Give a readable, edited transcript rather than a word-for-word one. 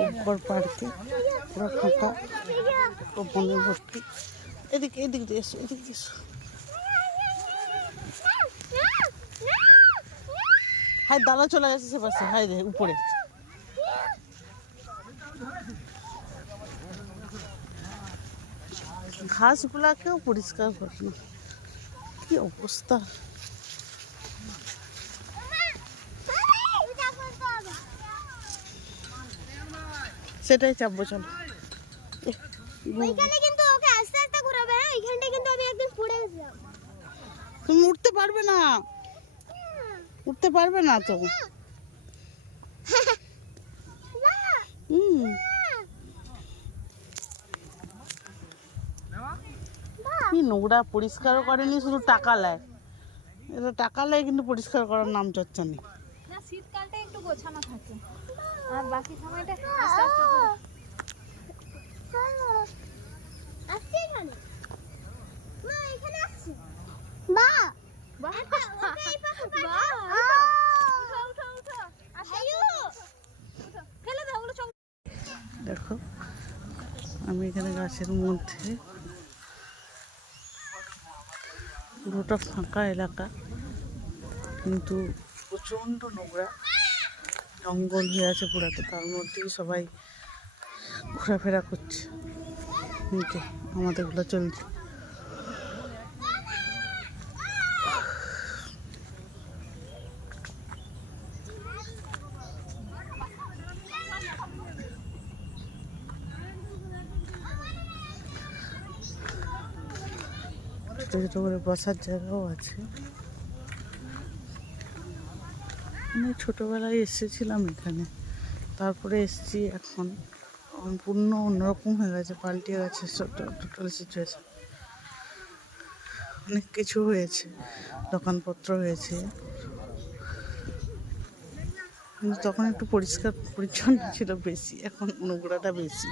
ওপর পার্কে পুরো ফাঁকা, বনের ভর্তি। এদিকে এদিক দিয়ে এসো, এদিক দিয়ে এসো। হাই দাদা চলে গেছে সে পাশে, হাই রে উপরে। ঘাসগুলাকেও পরিষ্কার করে না, কি অবস্থা। সেটাই চাপবো, চলো। তুমি উঠতে পারবে না, উঠতে পারবে না তো। কি নোংরা, পরিষ্কারও করেনি, শুধু টাকা নেয়। এটা টাকা নেয় কিন্তু পরিষ্কার করার নাম চর্চা নেই। না, শীতকালটা একটু গোছানো থাকে আর বাকি সময়টা আস্তে আস্তে করে। আসছে এখানে, মা এখানে আসছে। মা বাহ বাহ এই পাশে বাহ, উঠো উঠো উঠো, আয়ু ফেলে দাও ওগুলো। দেখো আমি এখানে গাছের মধ্যে, পুরোটা ফাঁকা এলাকা কিন্তু প্রচণ্ড নোংরা, জঙ্গল হয়ে আছে পুরাটা, তার মধ্যেই সবাই ঘোরাফেরা করছে। আমাদেরগুলো চলছে। ছোটো ছোটো করে বসার জায়গাও আছে। আমি ছোটোবেলায় এসেছিলাম এখানে, তারপরে এসেছি, এখন সম্পূর্ণ অন্যরকম হয়ে গেছে, পাল্টে গেছে টোটাল সিচুয়েশন। অনেক কিছু হয়েছে, দোকানপত্র হয়েছে, কিন্তু তখন একটু পরিষ্কার পরিচ্ছন্ন ছিল বেশি, এখন নোংরাটা বেশি।